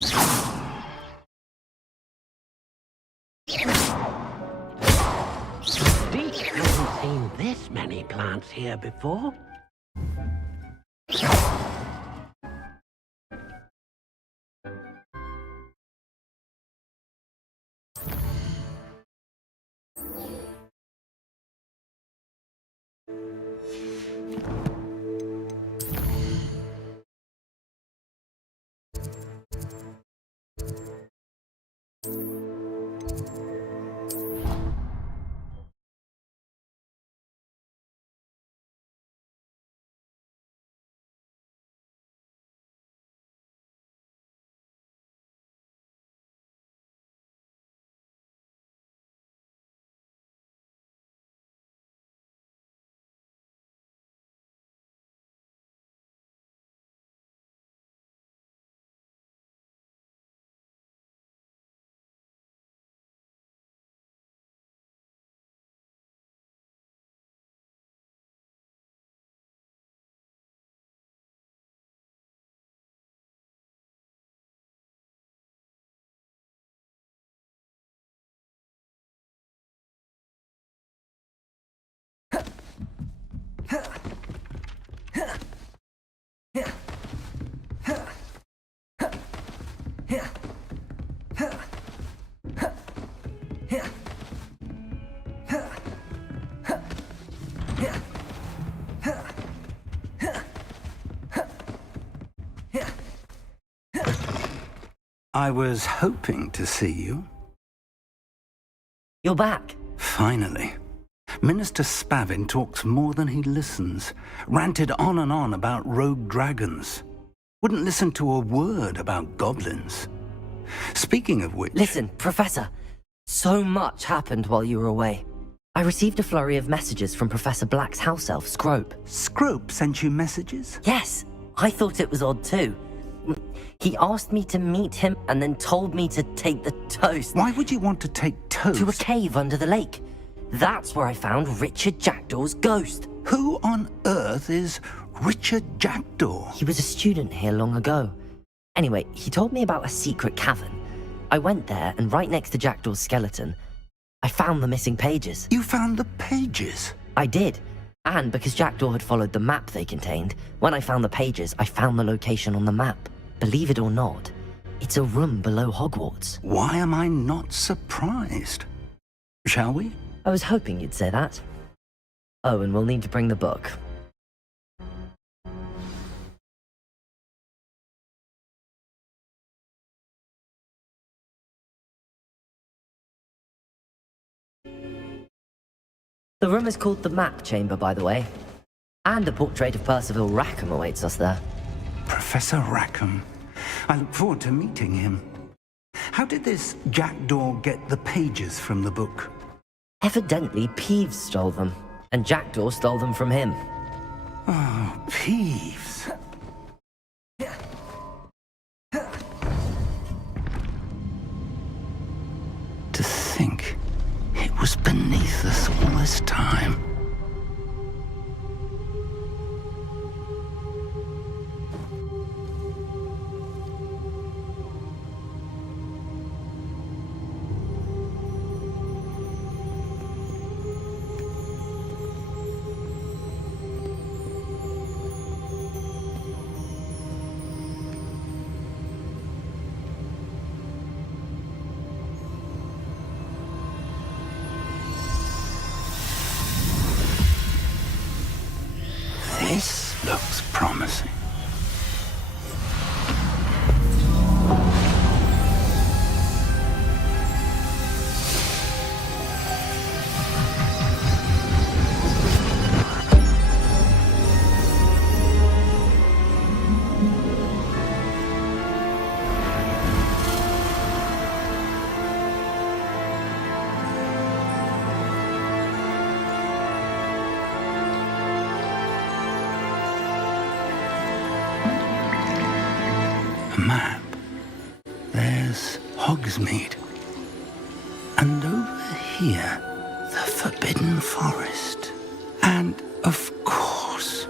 Deek hasn't seen this many plants here before. I was hoping to see you. You're back. Finally. Minister Spavin talks more than he listens. Ranted on and on about rogue dragons. Wouldn't listen to a word about goblins. Speaking of which... Listen, Professor. So much happened while you were away. I received a flurry of messages from Professor Black's house elf, Scrope. Scrope sent you messages? Yes. I thought it was odd too. He asked me to meet him and then told me to take the toast. Why would you want to take toast? To a cave under the lake. That's where I found Richard Jackdaw's ghost. Who on earth is Richard Jackdaw? He was a student here long ago. Anyway, he told me about a secret cavern. I went there, and right next to Jackdaw's skeleton, I found the missing pages. You found the pages? I did. And because Jackdaw had followed the map they contained, when I found the pages, I found the location on the map. Believe it or not, it's a room below Hogwarts. Why am I not surprised? Shall we? I was hoping you'd say that. Oh, and we'll need to bring the book. The room is called the Map Chamber, by the way. And a portrait of Percival Rackham awaits us there. Professor Rackham. I look forward to meeting him. How did this Jackdaw get the pages from the book? Evidently, Peeves stole them, and Jackdaw stole them from him. Oh, Peeves. To think it was beneath us all this time. This looks promising. Map. There's Hogsmeade. And over here, the Forbidden Forest. And, of course,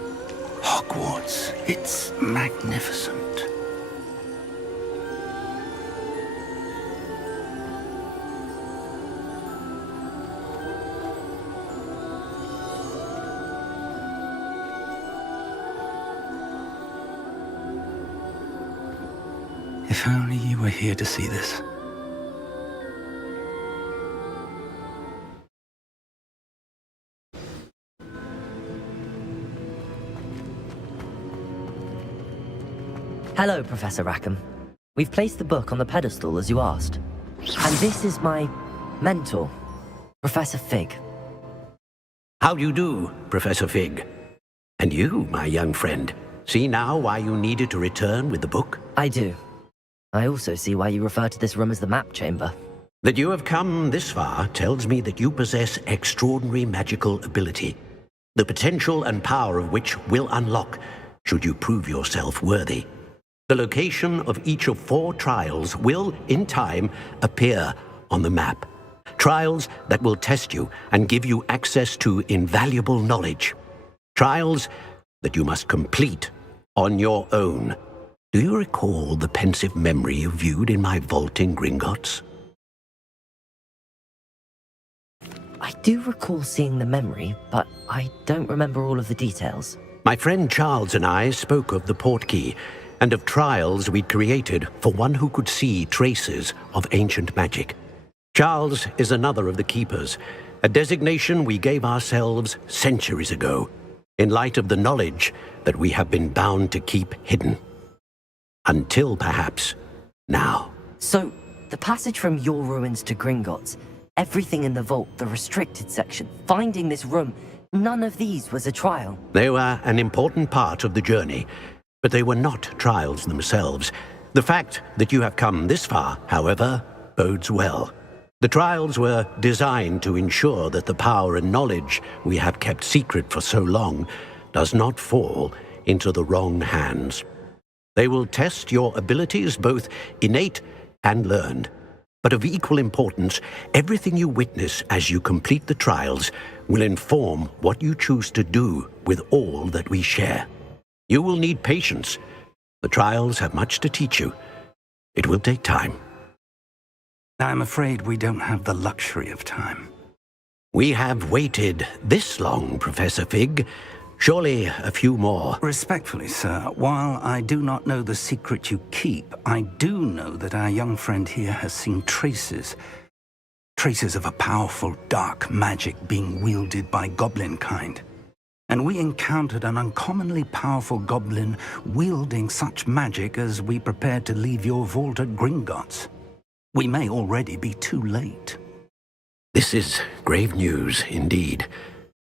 Hogwarts. It's magnificent. If only you were here to see this. Hello, Professor Rackham. We've placed the book on the pedestal as you asked. And this is my mentor, Professor Fig. How do you do, Professor Fig? And you, my young friend, see now why you needed to return with the book? I do. I also see why you refer to this room as the map chamber. That you have come this far tells me that you possess extraordinary magical ability, the potential and power of which will unlock should you prove yourself worthy. The location of each of 4 trials will, in time, appear on the map. Trials that will test you and give you access to invaluable knowledge. Trials that you must complete on your own. Do you recall the pensive memory you viewed in my vault in Gringotts? I do recall seeing the memory, but I don't remember all of the details. My friend Charles and I spoke of the portkey and of trials we'd created for one who could see traces of ancient magic. Charles is another of the keepers, a designation we gave ourselves centuries ago, in light of the knowledge that we have been bound to keep hidden. Until perhaps now. So, the passage from your ruins to Gringotts, everything in the vault, the restricted section, finding this room, none of these was a trial. They were an important part of the journey, but they were not trials themselves. The fact that you have come this far, however, bodes well. The trials were designed to ensure that the power and knowledge we have kept secret for so long does not fall into the wrong hands. They will test your abilities, both innate and learned. But of equal importance, everything you witness as you complete the trials will inform what you choose to do with all that we share. You will need patience. The trials have much to teach you. It will take time. I'm afraid we don't have the luxury of time. We have waited this long, Professor Fig. Surely a few more. Respectfully, sir, while I do not know the secret you keep, I do know that our young friend here has seen traces of a powerful dark magic being wielded by goblin kind. And we encountered an uncommonly powerful goblin wielding such magic as we prepared to leave your vault at Gringotts. We may already be too late. This is grave news indeed.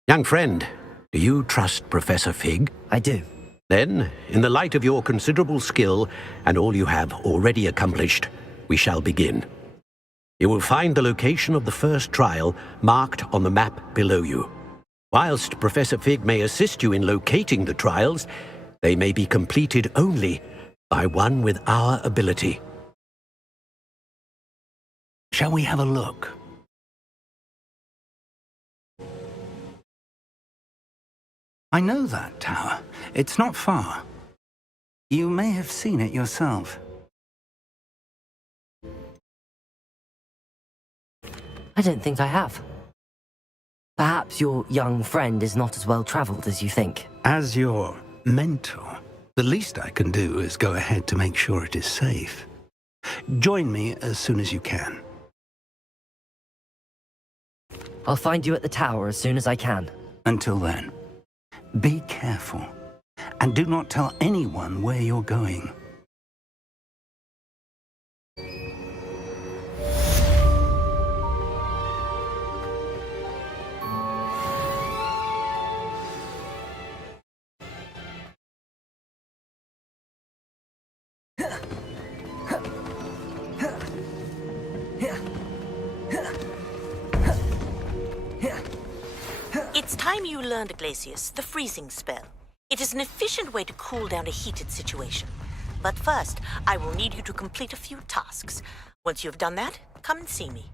Young friend, do you trust Professor Fig? I do. Then, in the light of your considerable skill and all you have already accomplished, we shall begin. You will find the location of the first trial marked on the map below you. Whilst Professor Fig may assist you in locating the trials, they may be completed only by one with our ability. Shall we have a look? I know that tower. It's not far. You may have seen it yourself. I don't think I have. Perhaps your young friend is not as well traveled as you think. As your mentor, the least I can do is go ahead to make sure it is safe. Join me as soon as you can. I'll find you at the tower as soon as I can. Until then, be careful, and do not tell anyone where you're going. It's time you learned, Glacius, the freezing spell. It is an efficient way to cool down a heated situation. But first, I will need you to complete a few tasks. Once you have done that, come and see me.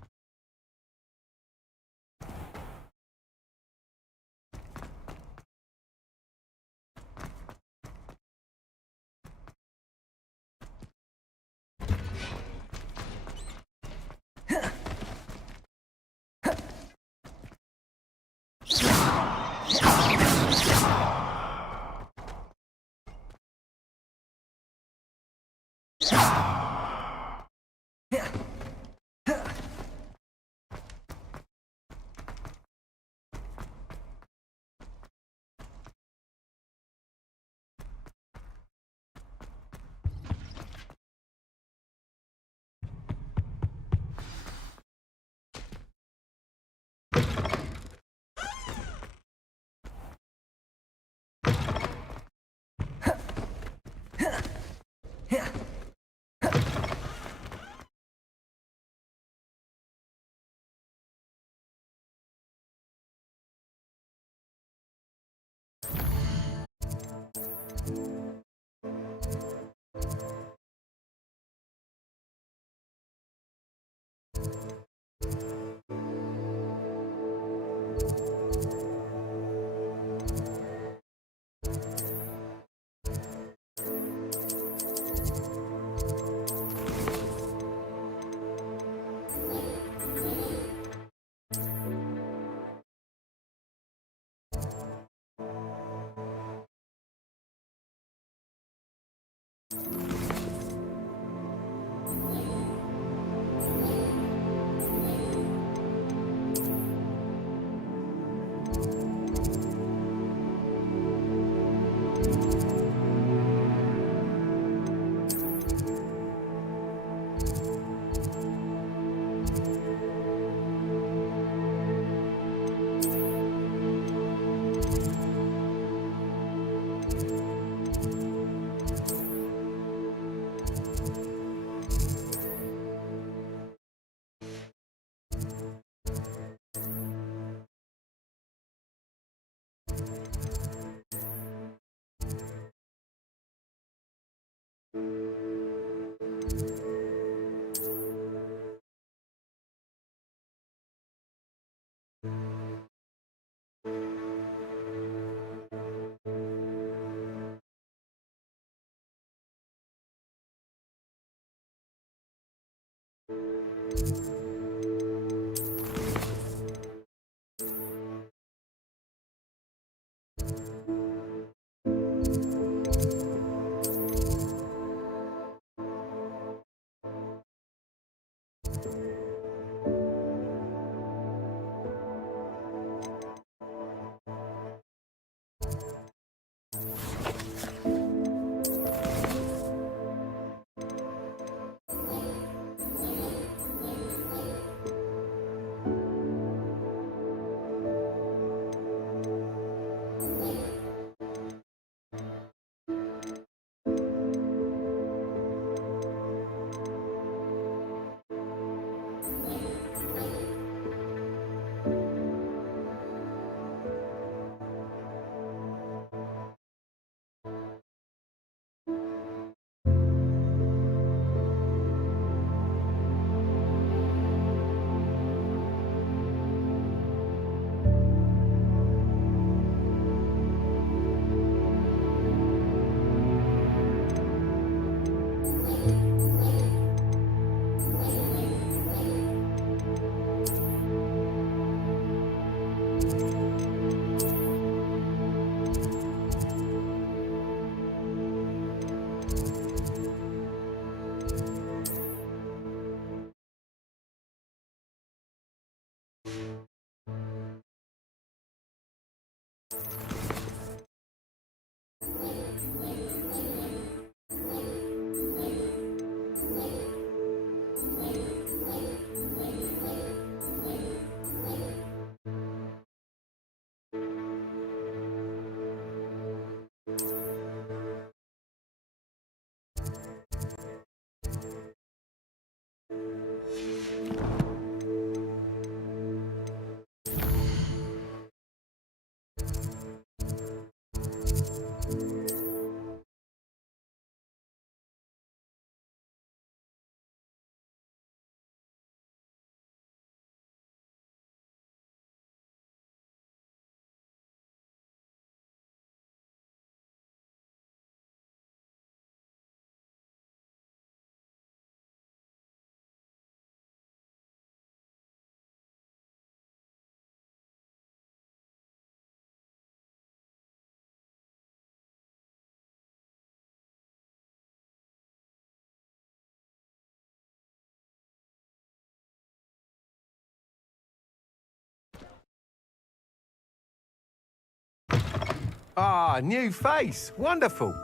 Ah, new face. Wonderful.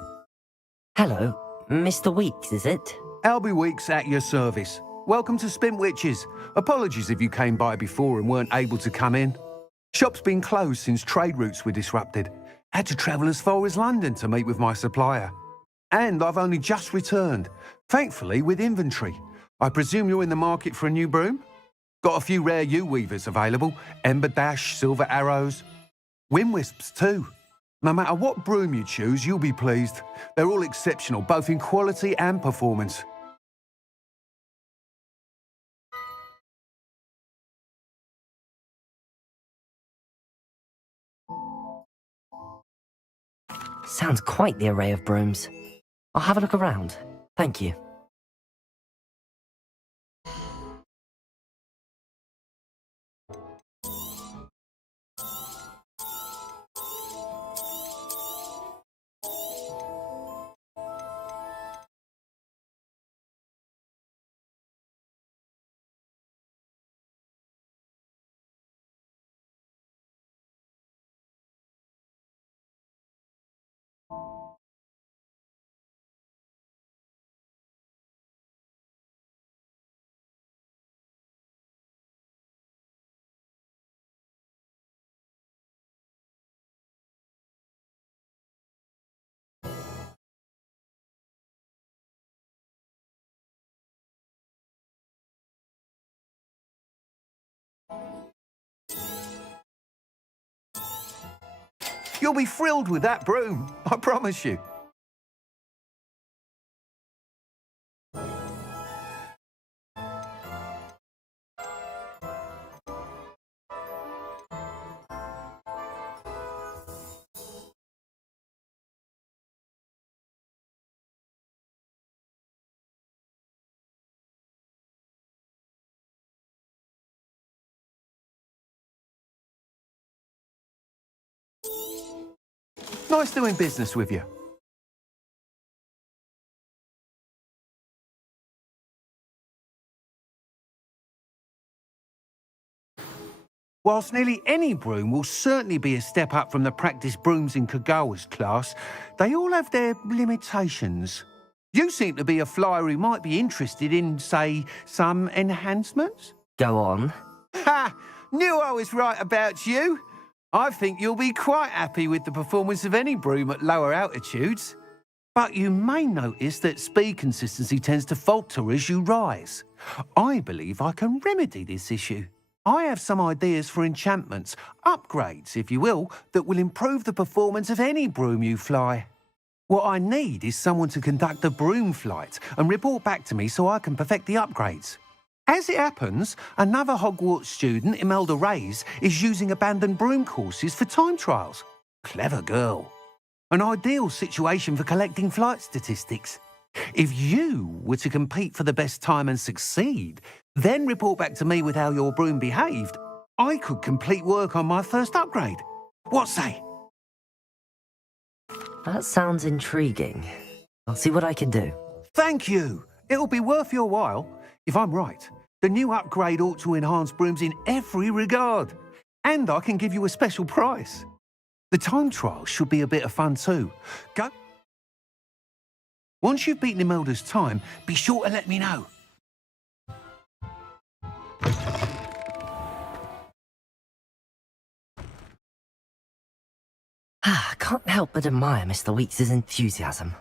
Hello, Mr. Weeks, is it? Albie Weeks at your service. Welcome to Spint Witches. Apologies if you came by before and weren't able to come in. Shop's been closed since trade routes were disrupted. Had to travel as far as London to meet with my supplier. And I've only just returned, thankfully with inventory. I presume you're in the market for a new broom? Got a few rare yew-weavers available. Ember Dash, Silver Arrows. Wind Wisps too. No matter what broom you choose, you'll be pleased. They're all exceptional, both in quality and performance. Sounds quite the array of brooms. I'll have a look around. Thank you. You'll be thrilled with that broom, I promise you. Nice doing business with you. Whilst nearly any broom will certainly be a step up from the practice brooms in Kagawa's class, they all have their limitations. You seem to be a flyer who might be interested in, say, some enhancements? Go on. Ha! Knew I was right about you. I think you'll be quite happy with the performance of any broom at lower altitudes. But you may notice that speed consistency tends to falter as you rise. I believe I can remedy this issue. I have some ideas for enchantments, upgrades, if you will, that will improve the performance of any broom you fly. What I need is someone to conduct a broom flight and report back to me so I can perfect the upgrades. As it happens, another Hogwarts student, Imelda Reyes, is using abandoned broom courses for time trials. Clever girl. An ideal situation for collecting flight statistics. If you were to compete for the best time and succeed, then report back to me with how your broom behaved, I could complete work on my first upgrade. What say? That sounds intriguing. I'll see what I can do. Thank you. It'll be worth your while. If I'm right, the new upgrade ought to enhance brooms in every regard. And I can give you a special price. The time trial should be a bit of fun too. Go. Once you've beaten Imelda's time, be sure to let me know. I can't help but admire Mr. Weeks' enthusiasm.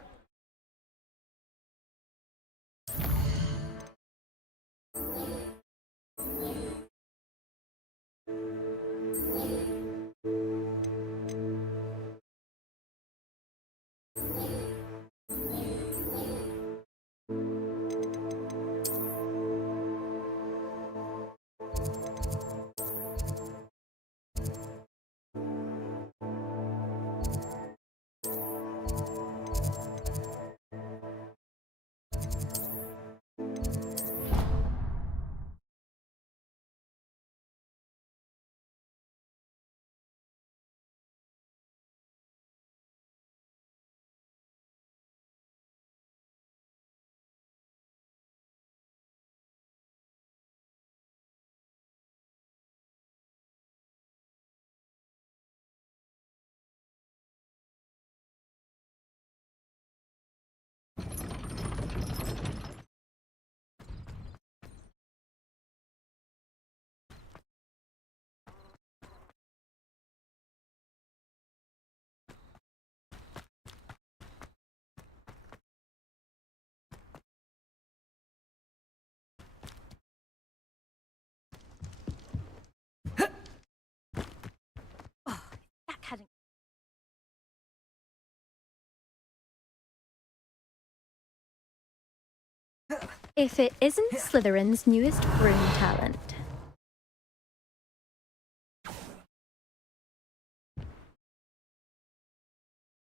If it isn't Slytherin's newest broom talent.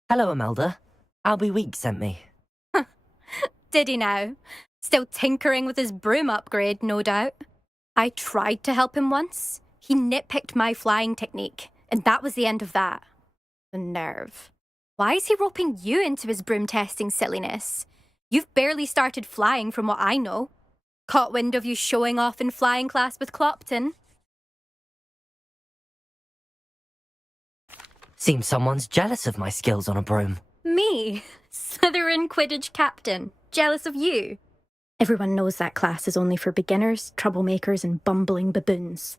Hello, Imelda. Albie Weeks sent me. Did he now? Still tinkering with his broom upgrade, no doubt. I tried to help him once. He nitpicked my flying technique, and that was the end of that. The nerve. Why is he roping you into his broom testing silliness? You've barely started flying from what I know. Caught wind of you showing off in flying class with Clopton. Seems someone's jealous of my skills on a broom. Me? Slytherin Quidditch captain. Jealous of you? Everyone knows that class is only for beginners, troublemakers, and bumbling baboons.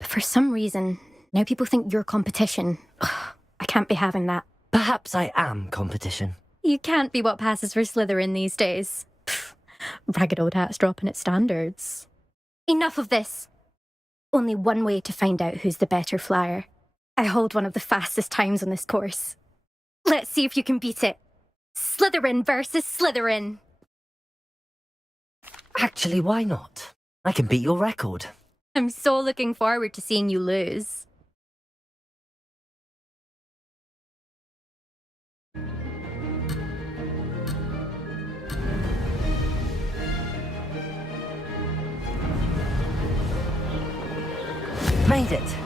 But for some reason, now people think you're competition. Ugh, I can't be having that. Perhaps I am competition. You can't be what passes for Slytherin these days. Pfft, ragged old hat's dropping its standards. Enough of this. Only one way to find out who's the better flyer. I hold one of the fastest times on this course. Let's see if you can beat it. Slytherin versus Slytherin. Actually, why not? I can beat your record. I'm so looking forward to seeing you lose. Made it.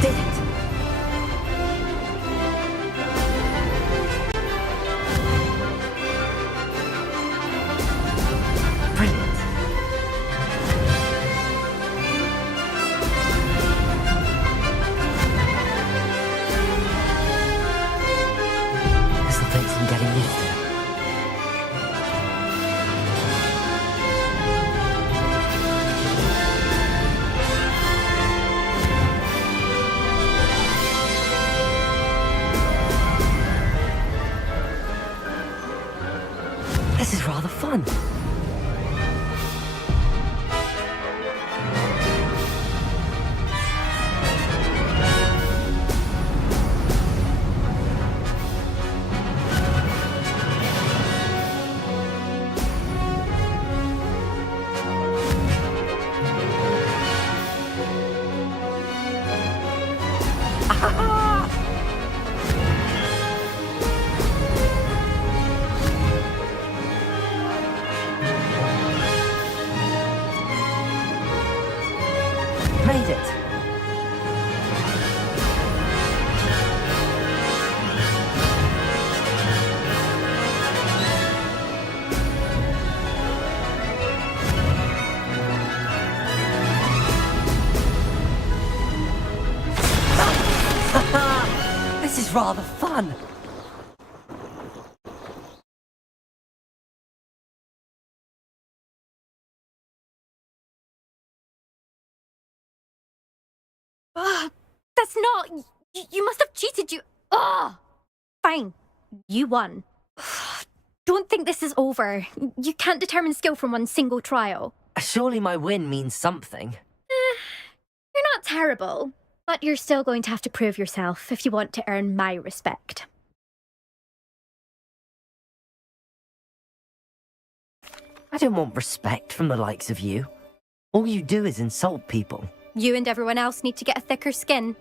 Did it. Brilliant. This'll take some getting used to. This is rather fun. Made it. This is rather fun. That's not... You must have cheated, you... Ugh! Fine. You won. Don't think this is over. You can't determine skill from one single trial. Surely my win means something. You're not terrible, but you're still going to have to prove yourself if you want to earn my respect. I don't want respect from the likes of you. All you do is insult people. You and everyone else need to get a thicker skin.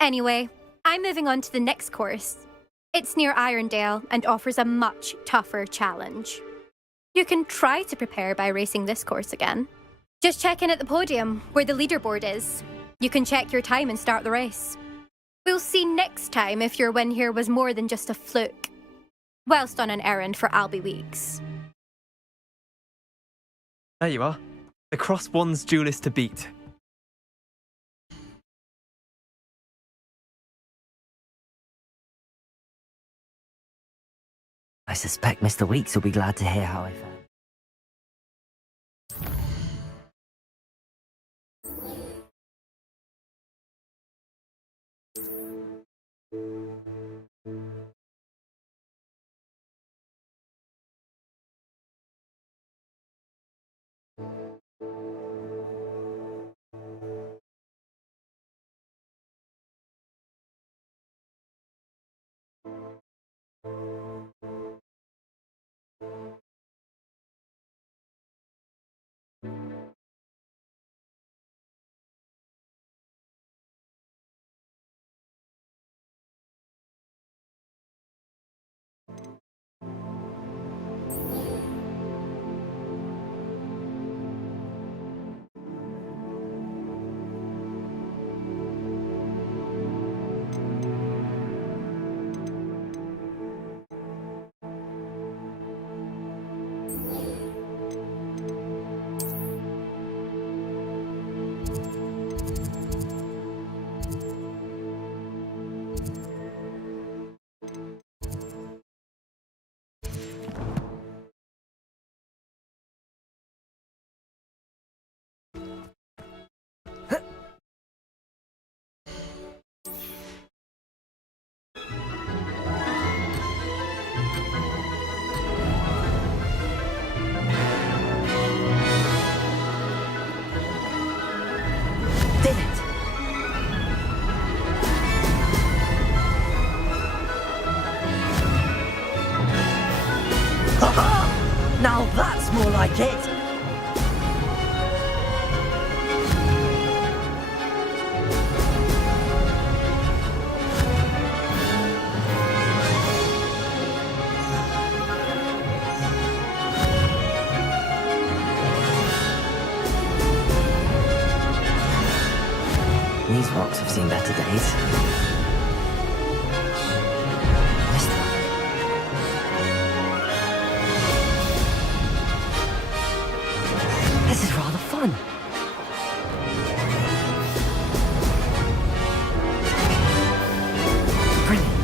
Anyway, I'm moving on to the next course. It's near Irondale and offers a much tougher challenge. You can try to prepare by racing this course again. Just check in at the podium, where the leaderboard is. You can check your time and start the race. We'll see next time if your win here was more than just a fluke. Whilst on an errand for Albie Weeks. There you are. The Cross Wands duelist to beat. I suspect Mr. Weeks will be glad to hear how I fared. more like it. These rocks have seen better days. This is rather fun. Brilliant.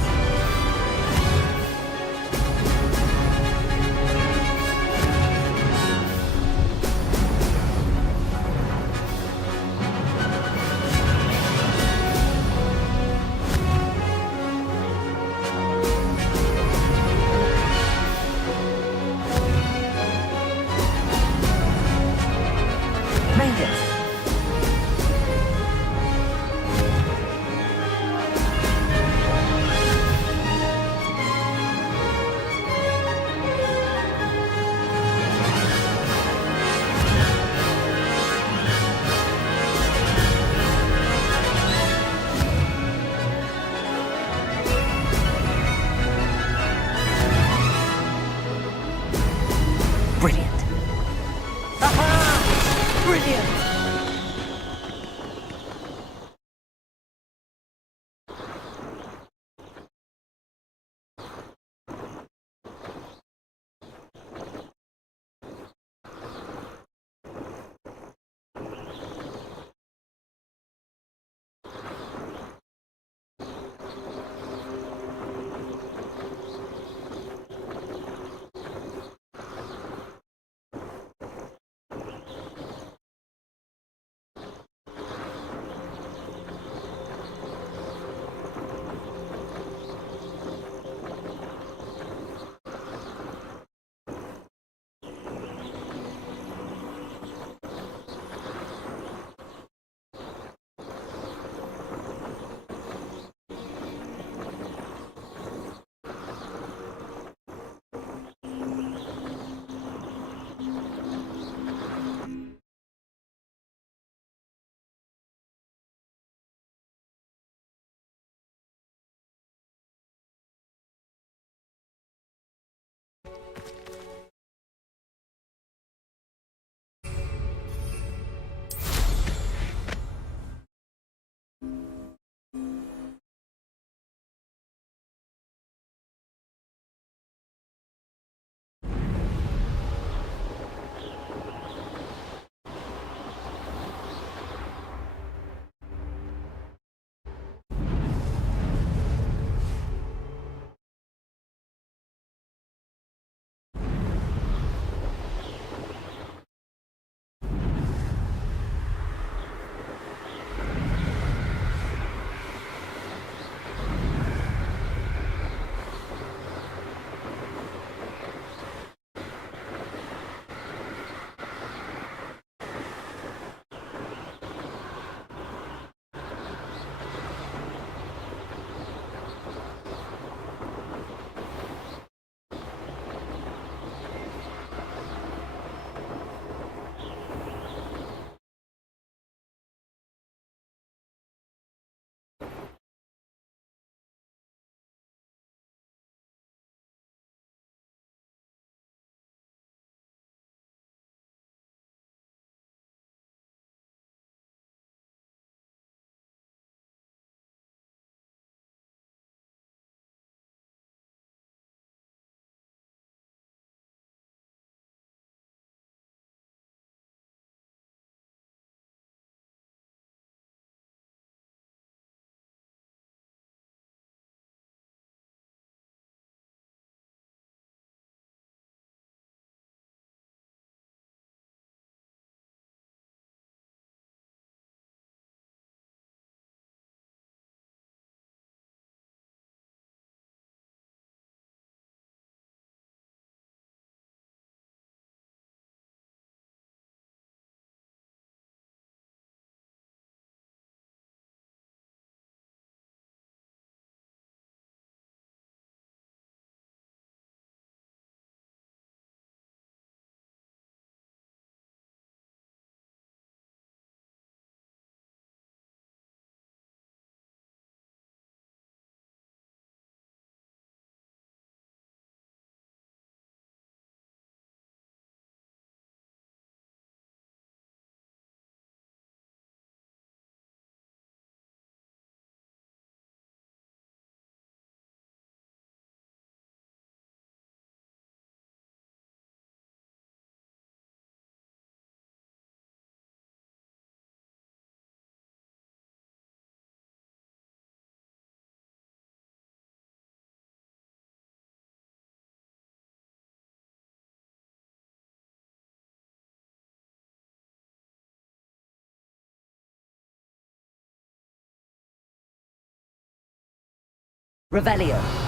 Revelio.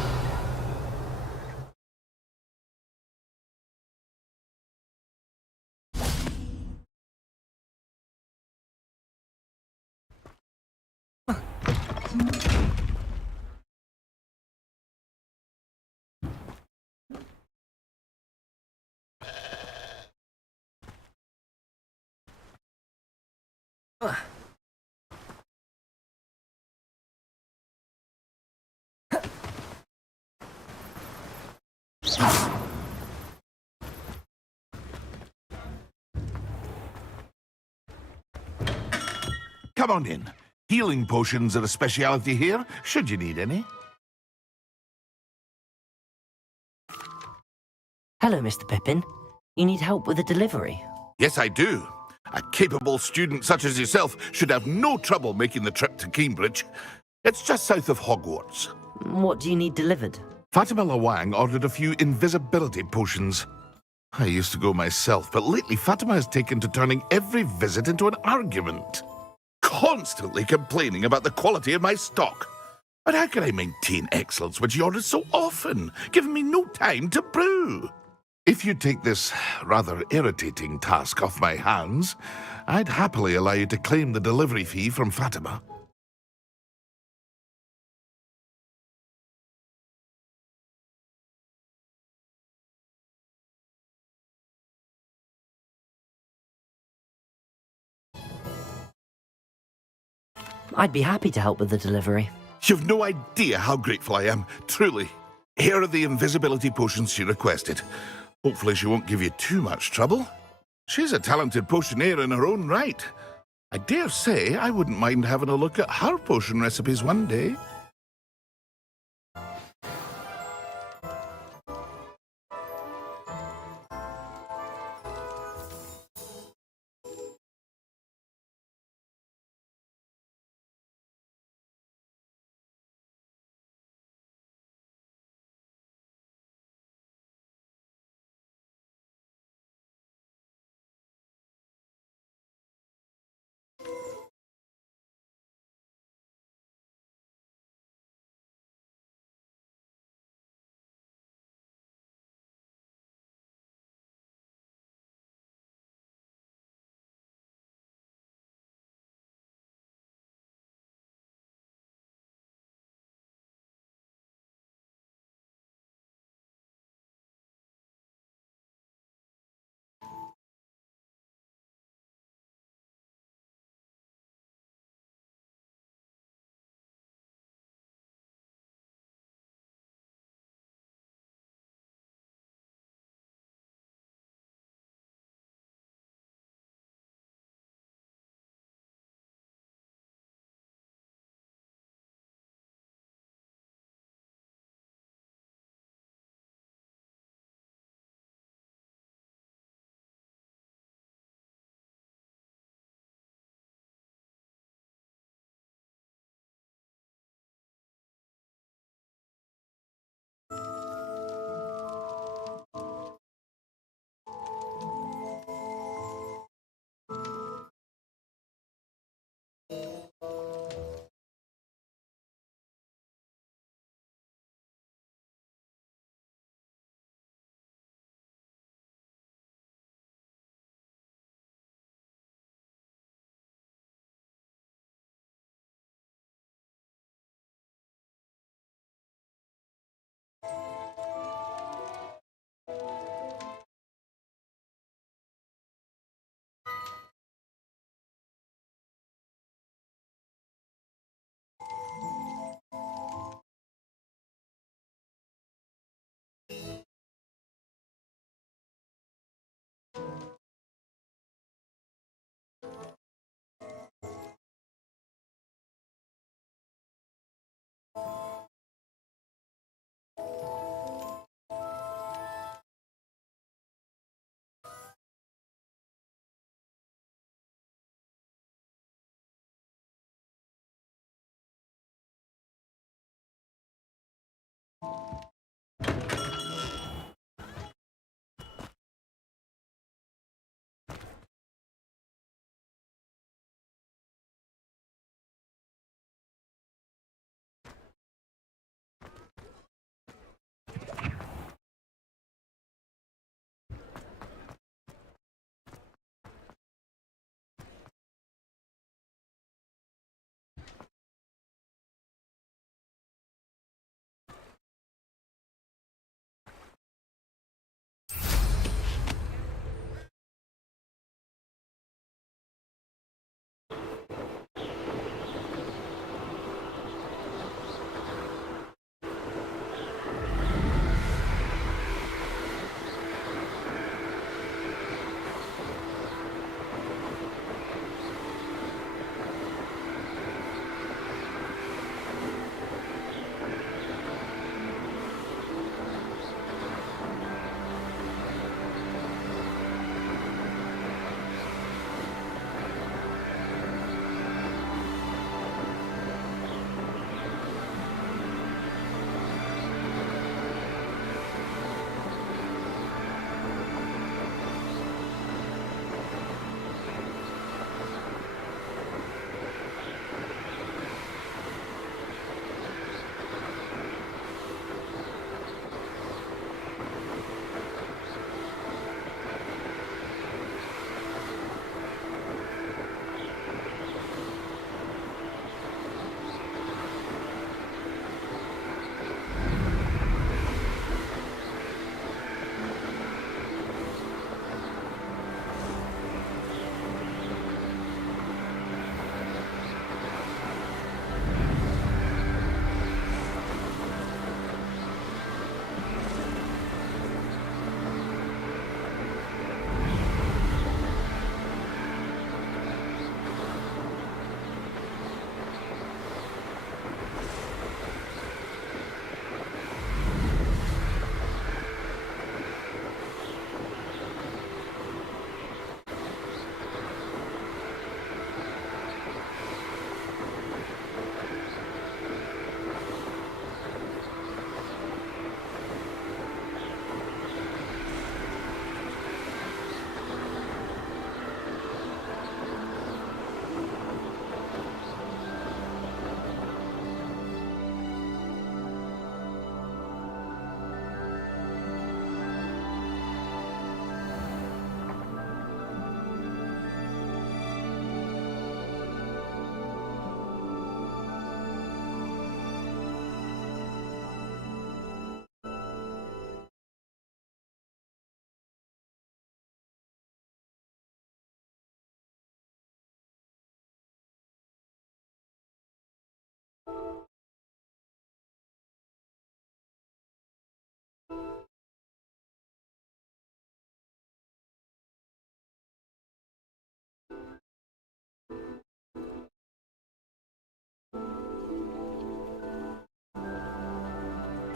Come on in. Healing potions are a speciality here, should you need any. Hello, Mr. Pippin. You need help with a delivery? Yes, I do. A capable student such as yourself should have no trouble making the trip to Cambridge. It's just south of Hogwarts. What do you need delivered? Fatima Lawang ordered a few invisibility potions. I used to go myself, but lately Fatima has taken to turning every visit into an argument. Constantly complaining about the quality of my stock. But how can I maintain excellence when she orders so often, giving me no time to brew? If you take this rather irritating task off my hands, I'd happily allow you to claim the delivery fee from Fatima. I'd be happy to help with the delivery. You've no idea how grateful I am, truly. Here are the invisibility potions she requested. Hopefully she won't give you too much trouble. She's a talented potioneer in her own right. I dare say I wouldn't mind having a look at her potion recipes one day.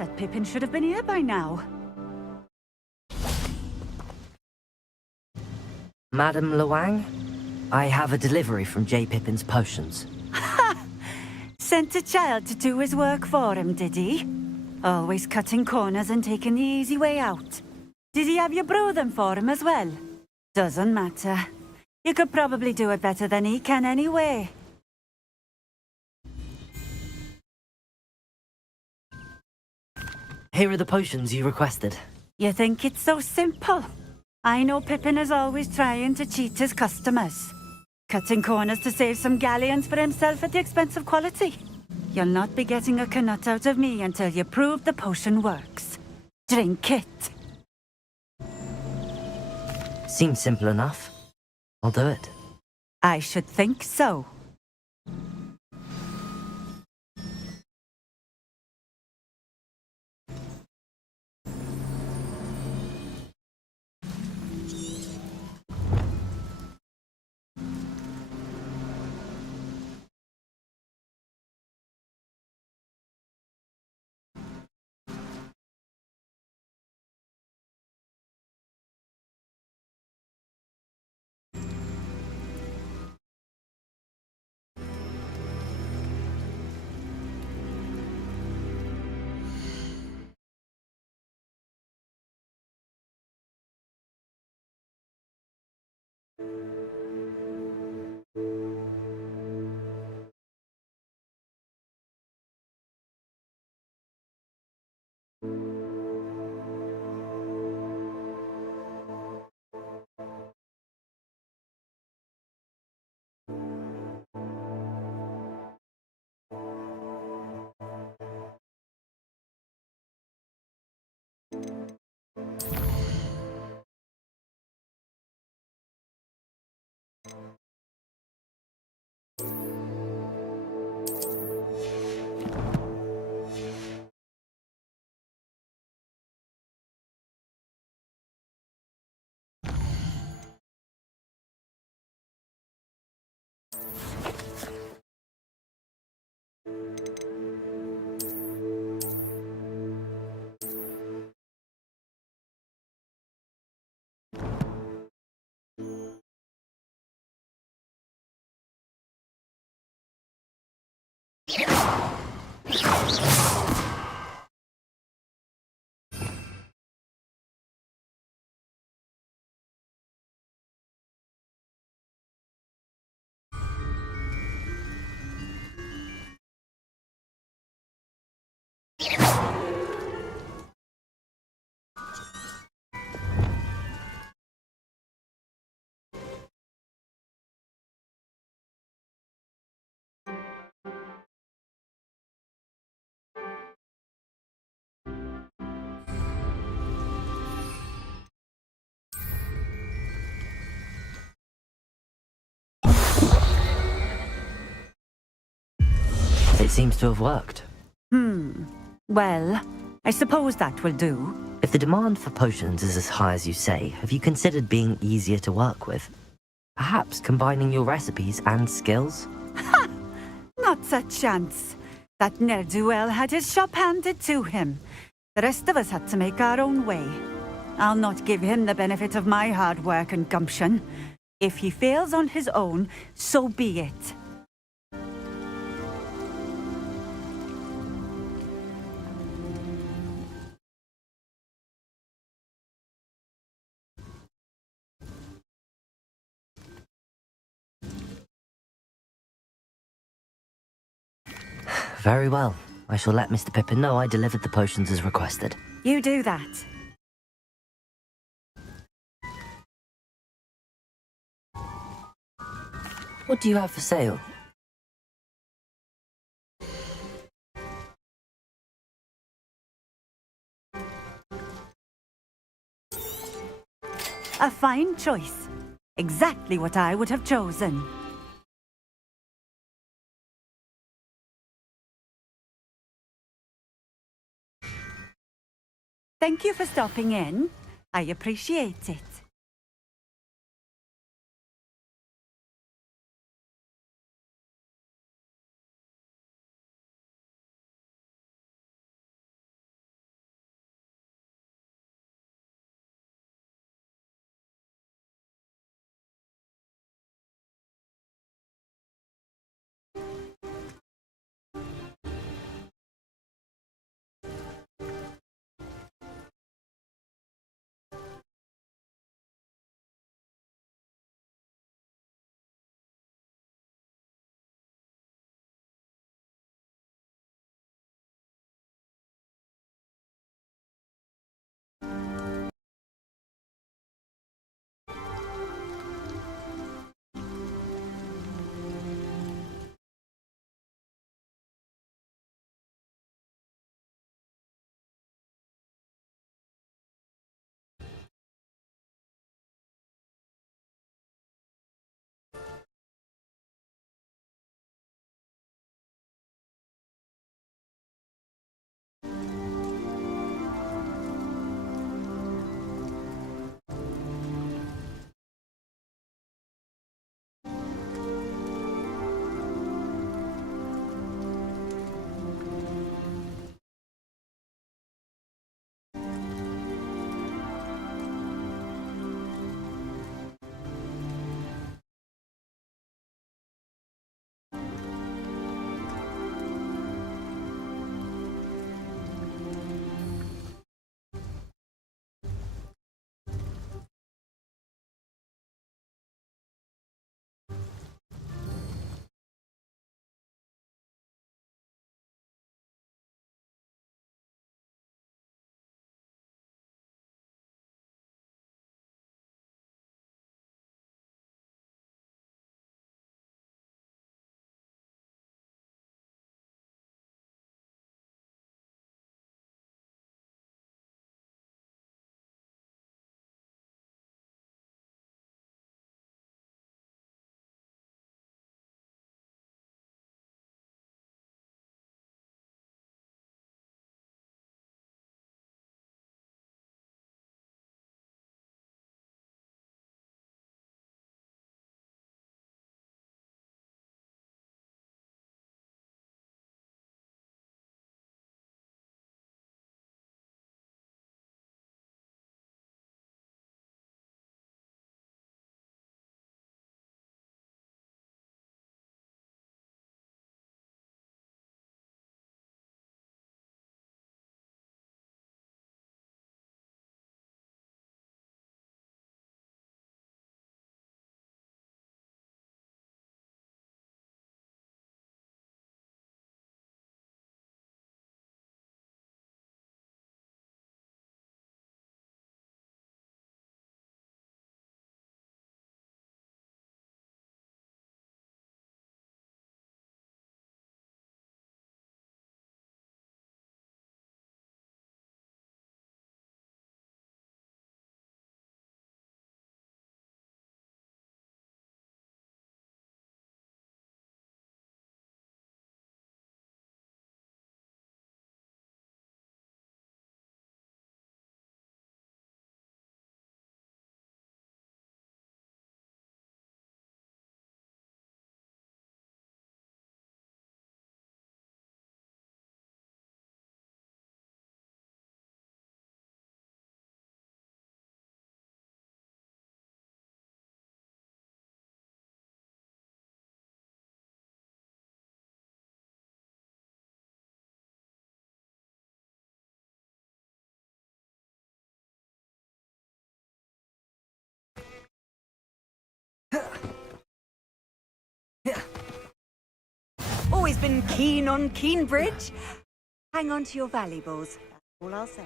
that Pippin should have been here by now. Madam Luang, I have a delivery from J. Pippin's potions. Sent a child to do his work for him, did he? Always cutting corners and taking the easy way out. Did he have you brew them for him as well? Doesn't matter. You could probably do it better than he can anyway. Here are the potions you requested. You think it's so simple? I know Pippin is always trying to cheat his customers. Cutting corners to save some galleons for himself at the expense of quality. You'll not be getting a canut out of me until you prove the potion works. Drink it. Seems simple enough. I'll do it. I should think so. It seems to have worked. Well, I suppose that will do. If the demand for potions is as high as you say, have you considered being easier to work with? Perhaps combining your recipes and skills? Not a chance. That ne'er-do-well had his shop handed to him. The rest of us had to make our own way. I'll not give him the benefit of my hard work and gumption. If he fails on his own, so be it. Very well. I shall let Mr. Pippin know I delivered the potions as requested. You do that. What do you have for sale? A fine choice. Exactly what I would have chosen. Thank you for stopping in. I appreciate it. always been keen on Keenbridge. Hang on to your valuables. That's all I'll say.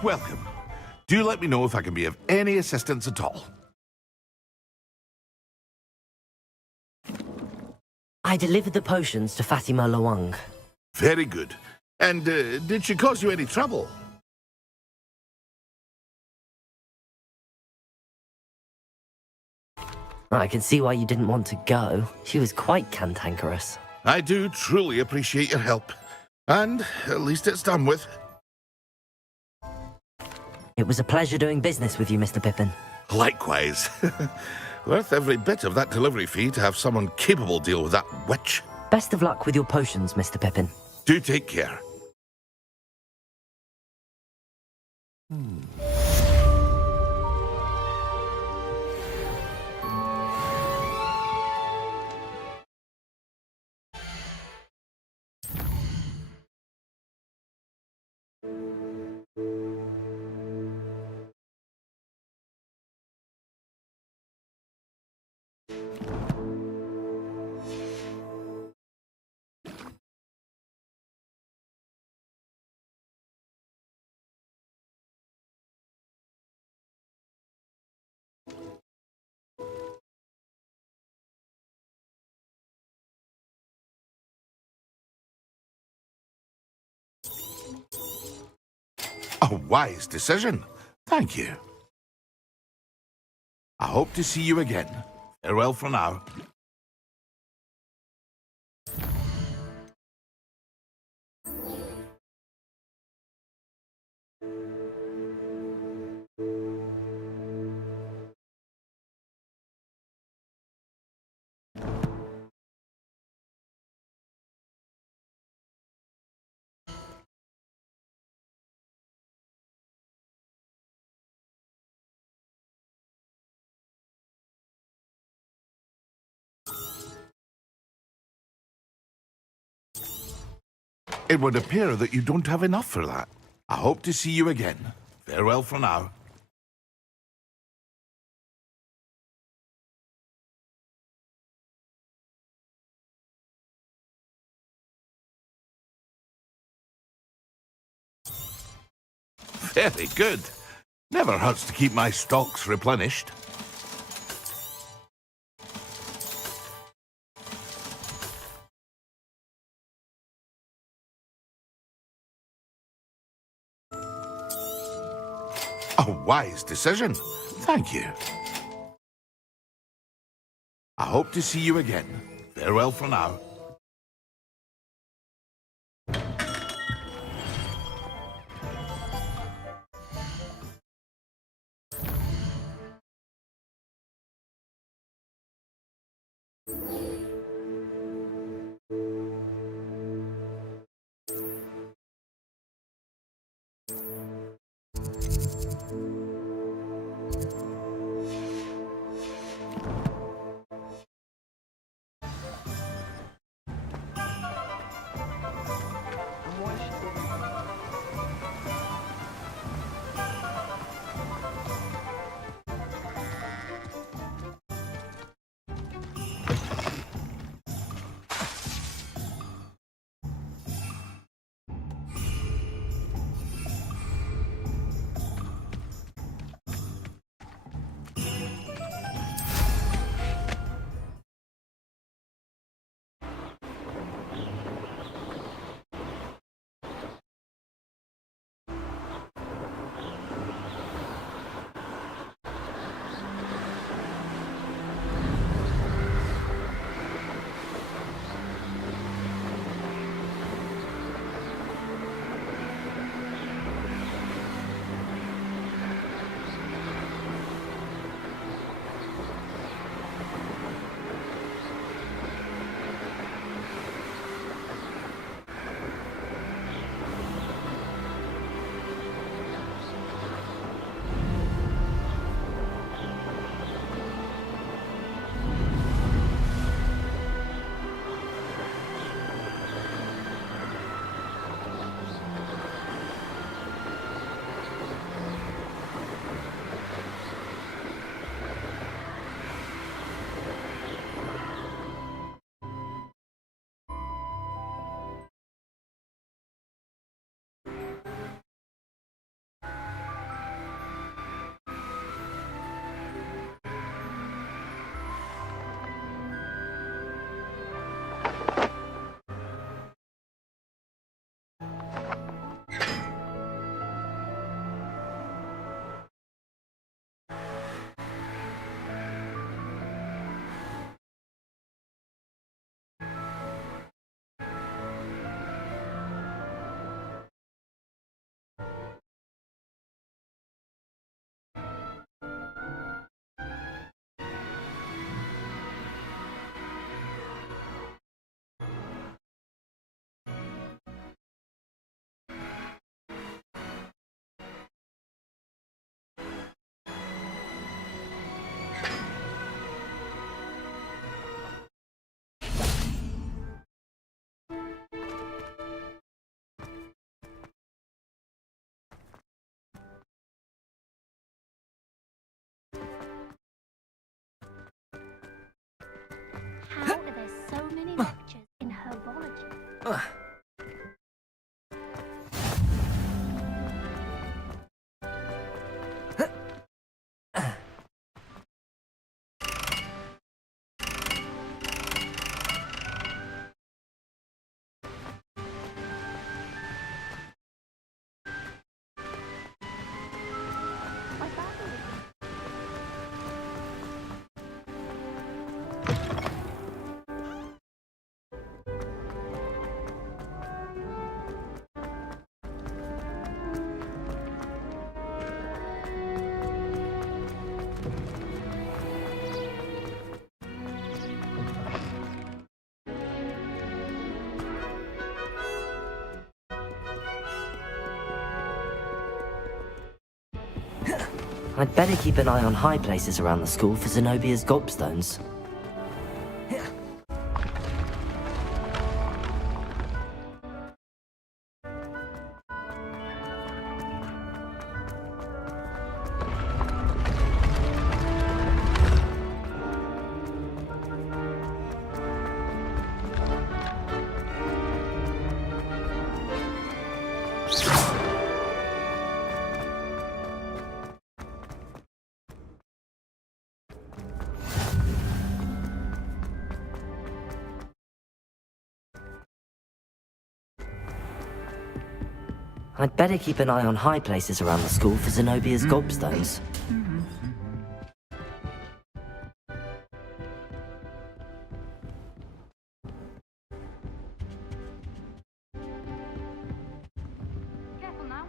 Welcome. Do let me know if I can be of any assistance at all. I delivered the potions to Fatima Lawang. Very good. And did she cause you any trouble? I can see why you didn't want to go. She was quite cantankerous. I do truly appreciate your help. And at least it's done with. It was a pleasure doing business with you, Mr. Pippin. Likewise. Worth every bit of that delivery fee to have someone capable deal with that witch. Best of luck with your potions, Mr. Pippin. Do take care. A wise decision. Thank you. I hope to see you again. Farewell for now. It would appear that you don't have enough for that. I hope to see you again. Farewell for now. Very good. Never hurts to keep my stocks replenished. A wise decision. Thank you. I hope to see you again. Farewell for now. I'd better keep an eye on high places around the school for Zenobia's gobstones. I'd better keep an eye on high places around the school for Zenobia's gobstones. Careful now.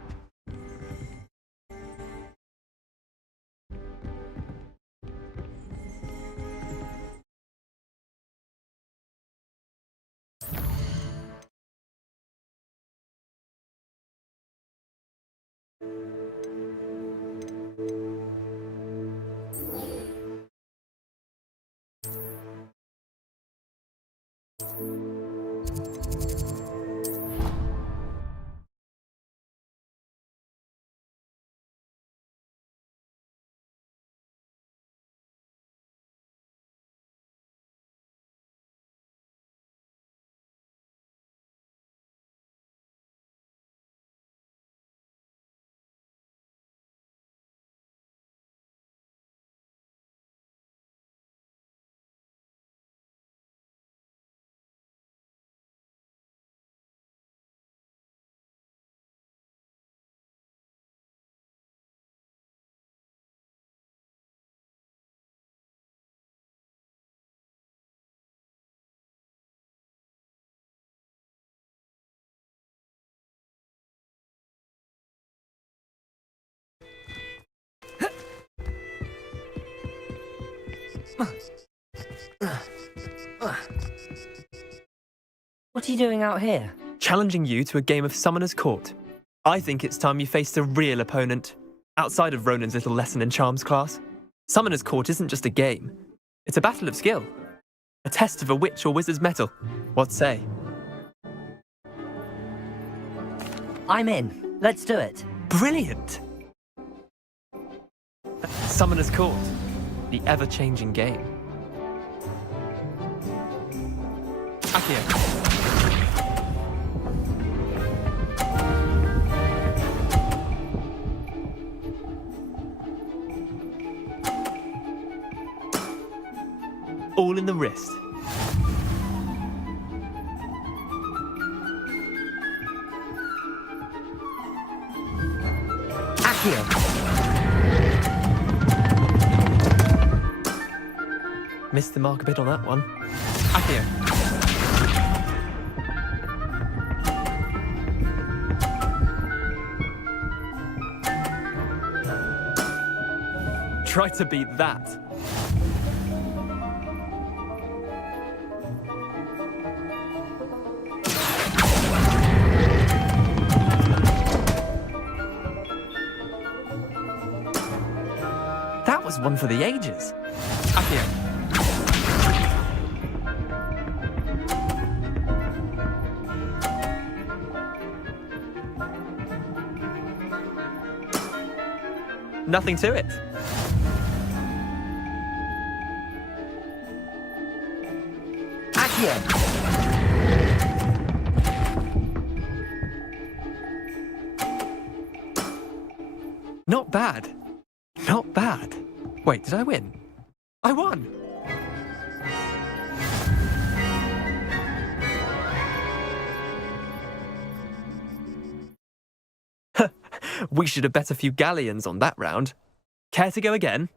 What are you doing out here? Challenging you to a game of Summoner's Court. I think it's time you faced a real opponent, outside of Ronan's little lesson in charms class. Summoner's Court isn't just a game. It's a battle of skill. A test of a witch or wizard's mettle. What say? I'm in. Let's do it. Brilliant! Summoner's Court. The ever-changing game. Akio. All in the wrist. Akio. Missed the mark a bit on that one. Akio. Try to beat that. That was one for the ages. Akio. Nothing to it. Akio. Not bad. Not bad. Wait, did I win? I won! We should have bet a few galleons on that round. Care to go again?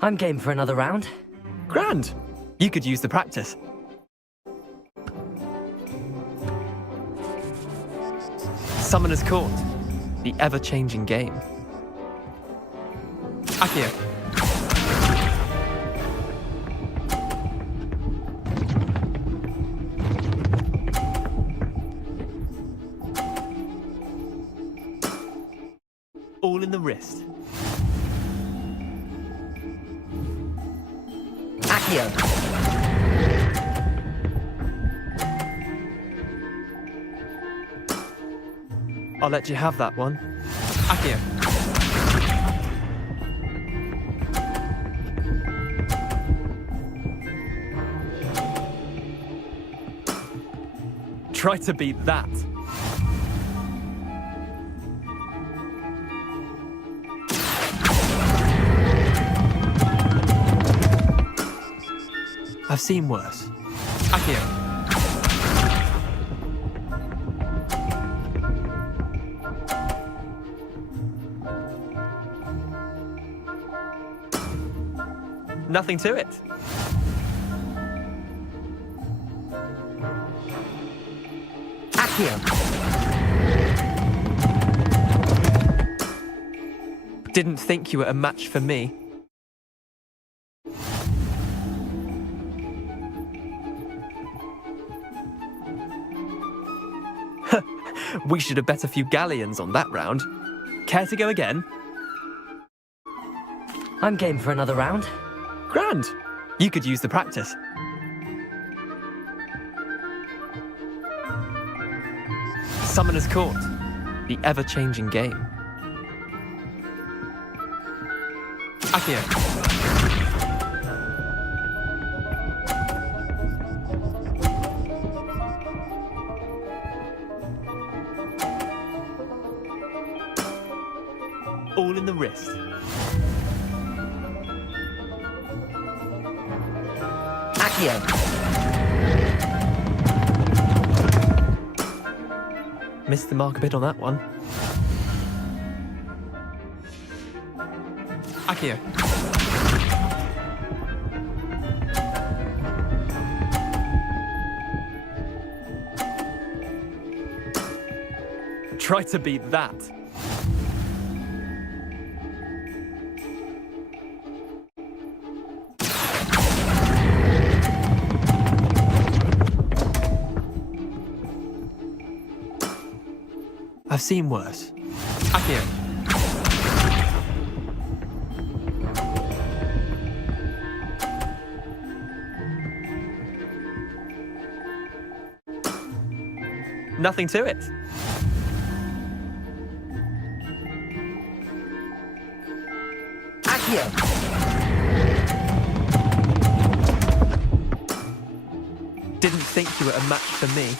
I'm game for another round. Grand! You could use the practice. Summoner's Court. The ever-changing game. Accio. All in the wrist. Accio. I'll let you have that one. Accio. Try to beat that. I've seen worse. Accio. Nothing to it. Accio. Didn't think you were a match for me. We should have bet a few galleons on that round. Care to go again? I'm game for another round. Grand! You could use the practice. Summoner's Court. The ever-changing game. Accio. All in the wrist. Accio. Missed the mark a bit on that one. Accio. Try to beat that. I've seen worse. Accio. Nothing to it. Accio. Didn't think you were a match for me.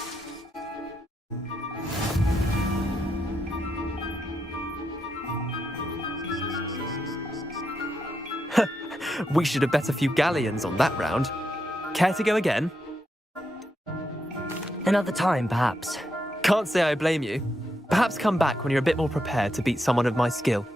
We should have bet a few galleons on that round. Care to go again? Another time, perhaps. Can't say I blame you. Perhaps come back when you're a bit more prepared to beat someone of my skill.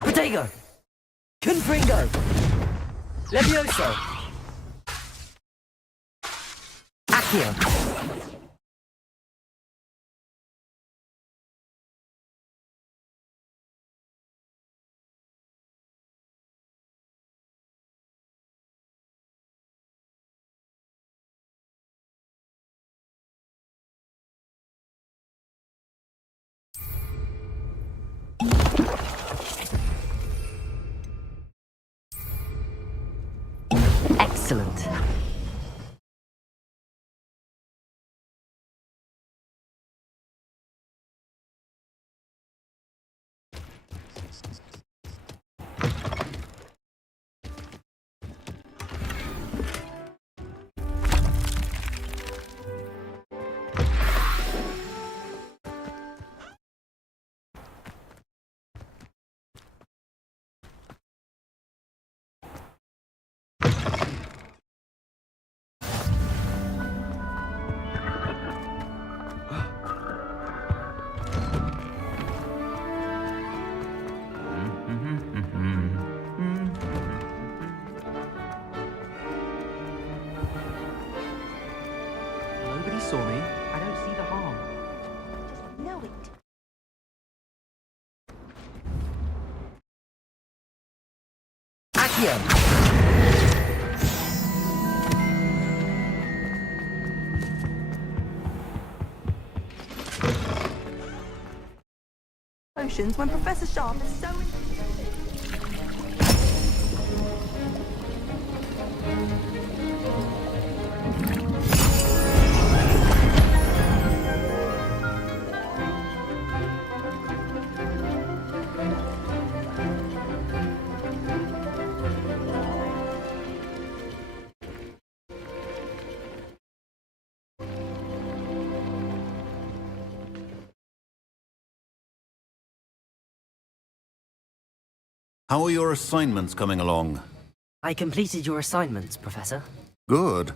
Protego! Confringo! Levioso! Accio! Excellent. Nobody saw me. I don't see the harm. Know it. Accio! Potions when Professor Sharp is so... How are your assignments coming along? I completed your assignments, Professor. Good.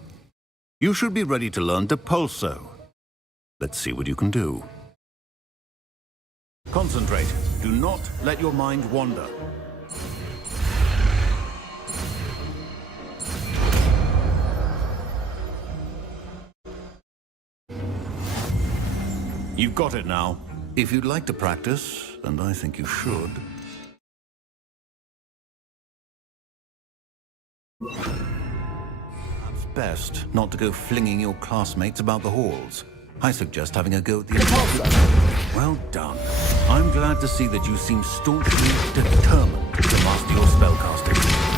You should be ready to learn Depulso. Let's see what you can do. Concentrate. Do not let your mind wander. You've got it now. If you'd like to practice, and I think you should... It's best not to go flinging your classmates about the halls. I suggest having a go at the... Well done. I'm glad to see that you seem staunchly determined to master your spellcasting.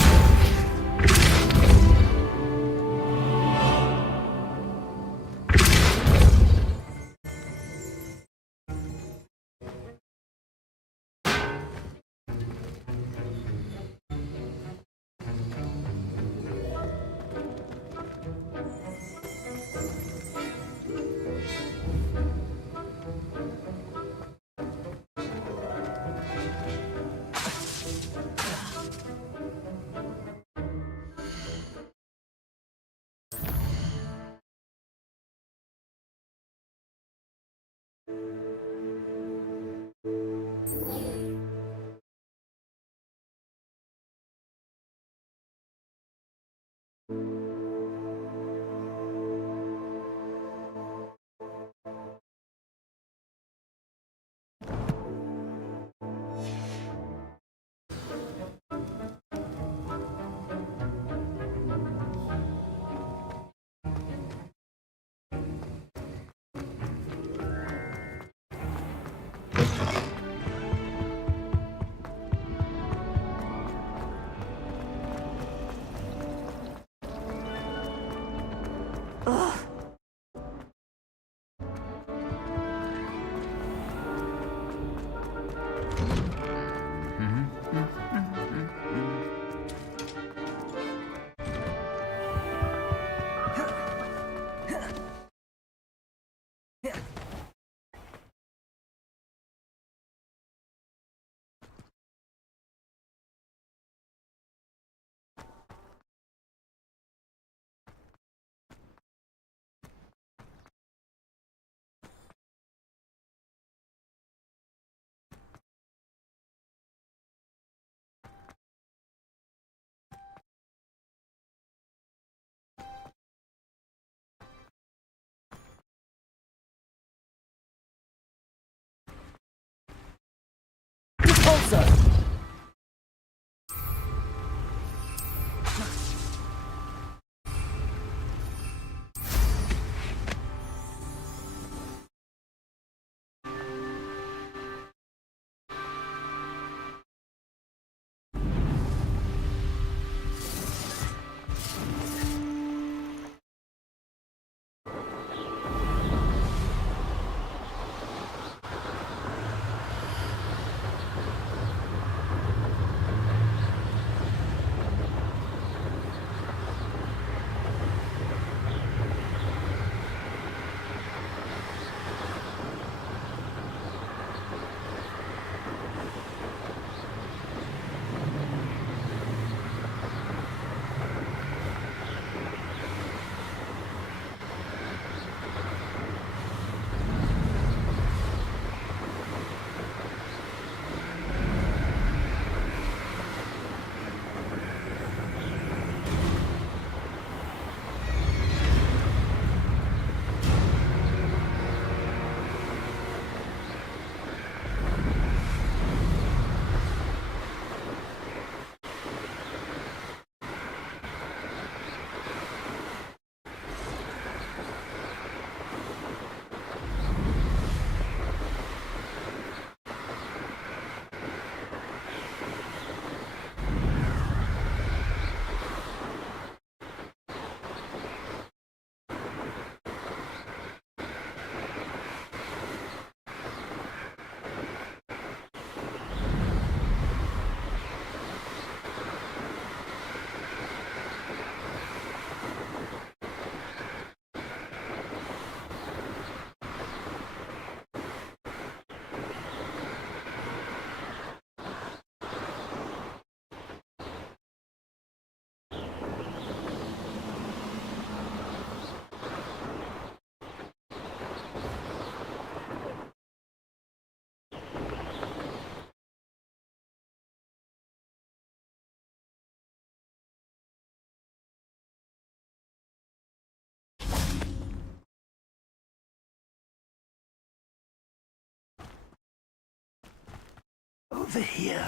Over here.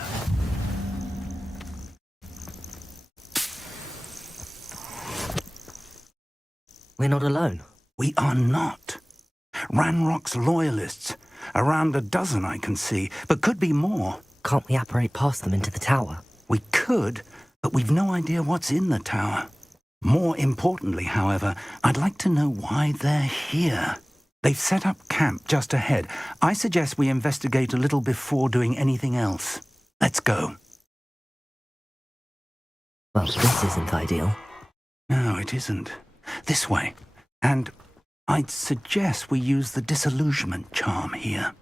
We're not alone. We are not. Ranrock's loyalists. Around a dozen I can see, but could be more. Can't we apparate past them into the tower? We could, but we've no idea what's in the tower. More importantly, however, I'd like to know why they're here. They've set up camp just ahead. I suggest we investigate a little before doing anything else. Let's go. Well, this isn't ideal. No, it isn't. This way. And I'd suggest we use the disillusionment charm here.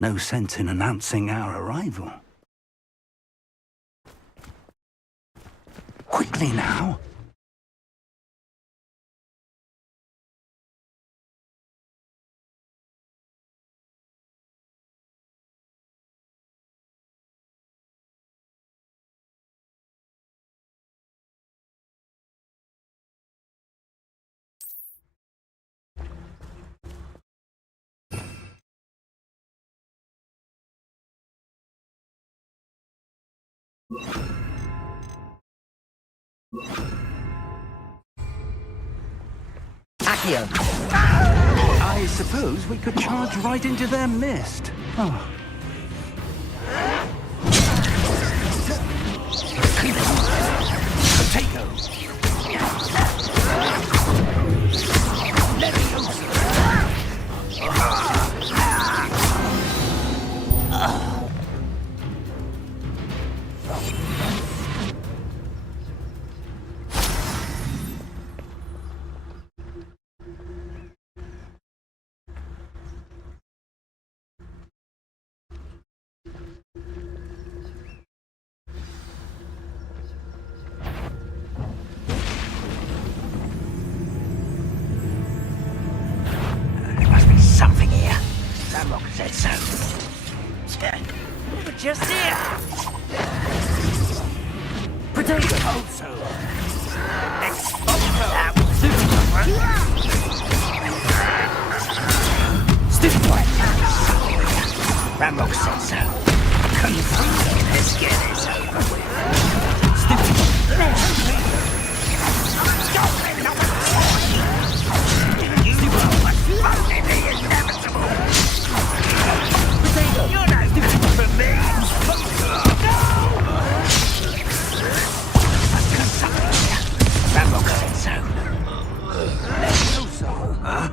No sense in announcing our arrival. Quickly now. Accio! I suppose we could charge right into their mist. Oh. Potato! just here! Potato! Also! Exposure! Stupid! Rambo said so. Confused, let's get this over with. Stupid! You're not stupid for me! Rambo said so. Let's do so, huh?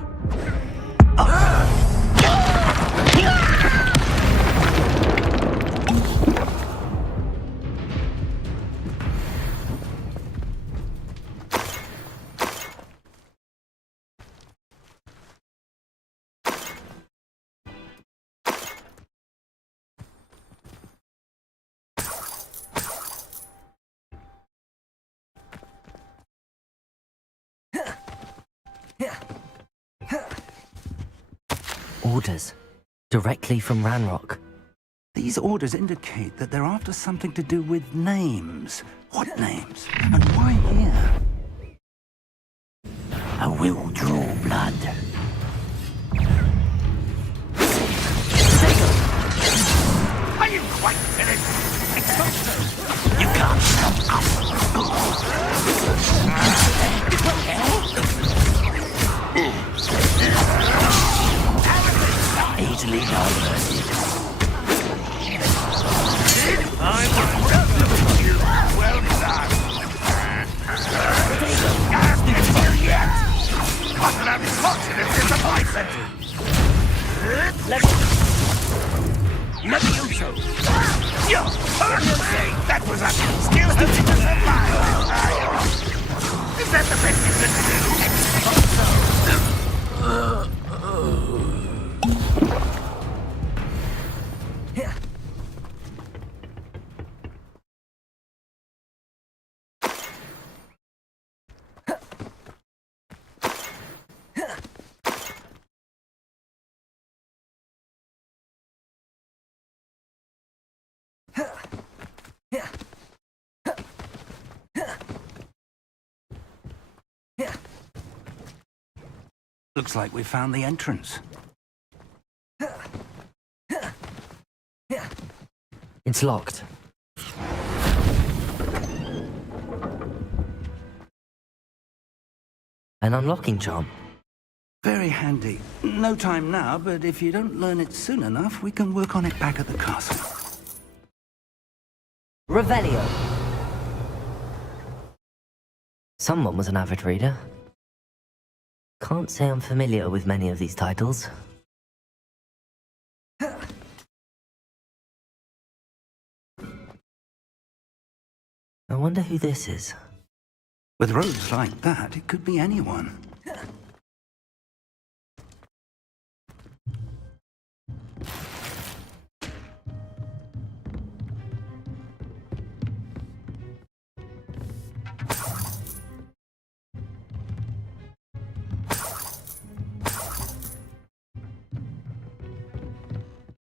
Orders. Directly from Ranrock. These orders indicate that they're after something to do with names. What names? And why here? I will draw blood. Are you quite finished? Exposure! You can't stop us! Easily diverted. I'm you. Well done. Still yet. What an unfortunate disappointment. Let me use you. You say that was a skill to survive. Is that the best you can do? Looks like we found the entrance. It's locked. An unlocking charm. Very handy. No time now, but if you don't learn it soon enough, we can work on it back at the castle. Revelio. Someone was an avid reader. Can't say I'm familiar with many of these titles. I wonder who this is. With robes like that, it could be anyone.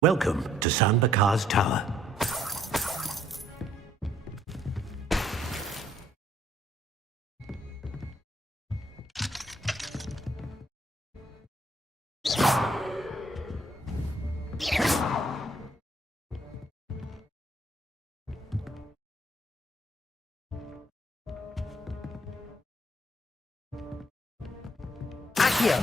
Welcome to San Bakar's Tower. Accio!